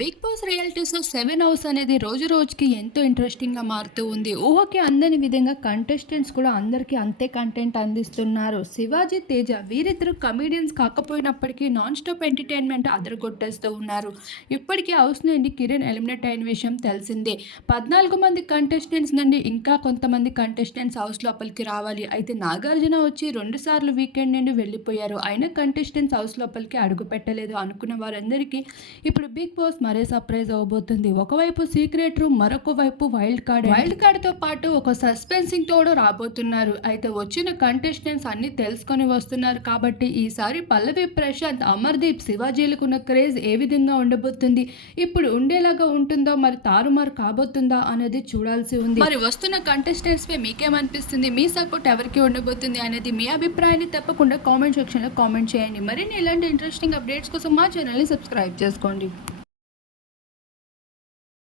Big boss reality show 7 house అనేది రోజు రోజుకి ఎంతో ఇంట్రెస్టింగ్గా మారుతూ ఉంది. ఊహకి అందని విధంగా కంటెస్టెంట్స్ కూడా అందరికీ అంతే కంటెంట్ అందిస్తున్నారు. శివాజీ, తేజ వీరిద్దరు కమీడియన్స్ కాకపోయినప్పటికీ నాన్ స్టాప్ ఎంటర్టైన్మెంట్ అదరగొట్టేస్తూ ఉన్నారు. ఇప్పటికీ హౌస్ నుండి కిరణ్ ఎలిమినేట్ అయిన విషయం తెలిసిందే. 14 మంది కంటెస్టెంట్స్ నుండి ఇంకా కొంతమంది కంటెస్టెంట్స్ హౌస్ లోపలికి రావాలి. అయితే నాగార్జున వచ్చి 2 సార్లు వీకెండ్ నుండి వెళ్ళిపోయారు. అయినా కంటెస్టెంట్స్ హౌస్ లోపలికి అడుగు పెట్టలేదు. అనుకున్న వారందరికీ ఇప్పుడు బిగ్ బాస్ మరే సర్ప్రైజ్ అవ్వబోతుంది. ఒకవైపు సీక్రెట్ రూమ్, మరొక వైపు వైల్డ్ కార్డ్తో పాటు ఒక సస్పెన్సింగ్ తోడు రాబోతున్నారు. అయితే వచ్చిన కంటెస్టెంట్స్ అన్ని తెలుసుకొని వస్తున్నారు కాబట్టి ఈసారి పల్లవి, ప్రశాంత్, అమర్దీప్, శివాజీలకున్న క్రేజ్ ఏ విధంగా ఉండబోతుంది, ఇప్పుడు ఉండేలాగా ఉంటుందో మరి తారుమారు కాబోతుందా అనేది చూడాల్సి ఉంది. మరి వస్తున్న కంటెస్టెంట్స్ పై మీకేమనిపిస్తుంది, మీ సపోర్ట్ ఎవరికి ఉండబోతుంది అనేది మీ అభిప్రాయాన్ని తప్పకుండా కామెంట్ సెక్షన్ లో కామెంట్ చేయండి. మరిన్ని ఇలాంటి ఇంట్రెస్టింగ్ అప్డేట్స్ కోసం మా ఛానల్ ని సబ్స్క్రైబ్ చేసుకోండి.